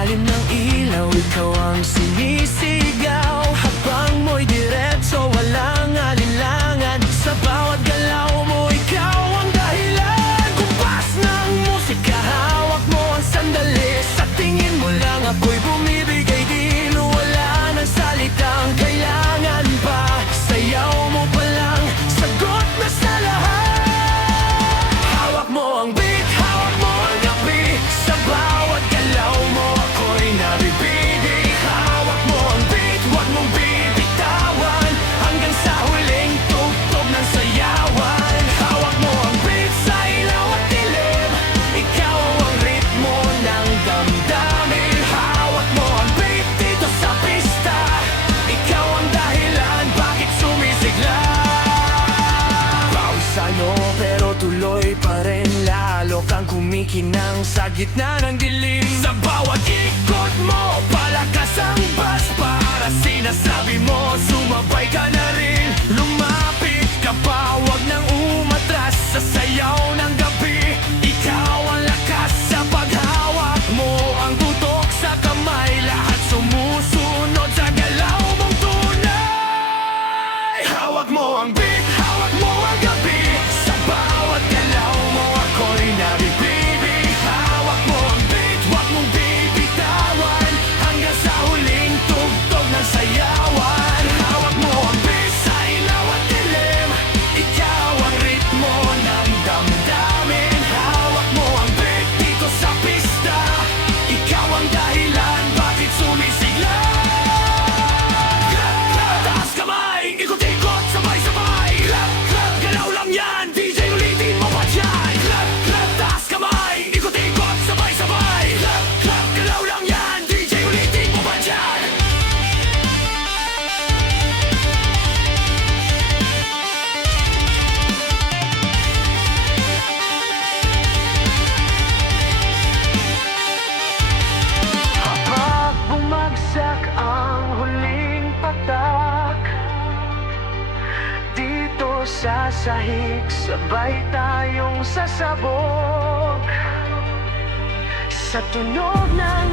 ilalim ng ilaw, ikaw ang sinisigaw. Habang mo'y diretso, walang alinlangan. Sa bawat galaw mo, ikaw ang dahilan. Kumpas ng musika, hawak mo ang sandali. Sa tingin mo lang ako'y bumibigay din. Wala nang salitang kailangan pa. Sayaw mo pa lang, sagot na sa lahat. Hawak mo ang beat, hawak mo ang gabi. Sa bawat galaw mo, ako'y nabibinig. Hawak mo ang beat, huwag mong bibitawan. Hanggang sa huling tugtog ng sayawan. Hawak mo ang beat sa ilaw at dilim. Ikaw ang ritmo ng damdamin. Hawak mo ang beat dito sa pista. Ikaw ang dahilan, bakit sumisigla. Bawis sa'yo pero tuloy pa rin. Lalo kang kumikinang sa gitna ng dilim. Sa bawat ikot mo, palakas ang bas. Para sinasabi mo, sumabay ka na rin. Lumapit ka pa, wag nang umatras. Sa sayaw ng gabi, ikaw ang lakas. Sa paghawak mo, ang tutok sa kamay. Lahat sumusunod sa galaw mong tunay. Hawak mo ang beat, hawak mo ang gabi. Sa bawat galaw mo, ako'y nabibinig. Hawak mo ang beat, wag mong bibitawan. Hanggang sa huling tugtog ng sayawan. Hawak mo ang beat sa ilaw at dilim. Ikaw ang ritmo ng damdamin. Hawak mo ang beat dito sa pista. Ikaw ang dahilan, bakit sumisigla. Clap, clap, taas kamay, ikot-ikot, sabay-sabay. Clap, clap, galaw lang yan, DJ ulitin mo pa dyan. Clap, clap, taas kamay, ikot-ikot, sabay-sabay. Clap, clap, galaw lang yan, DJ ulitin mo pa dyan. Kapag bumagsak ang huling patak, dito sa sahig, sabay tayong sasabog. Sa tunog ng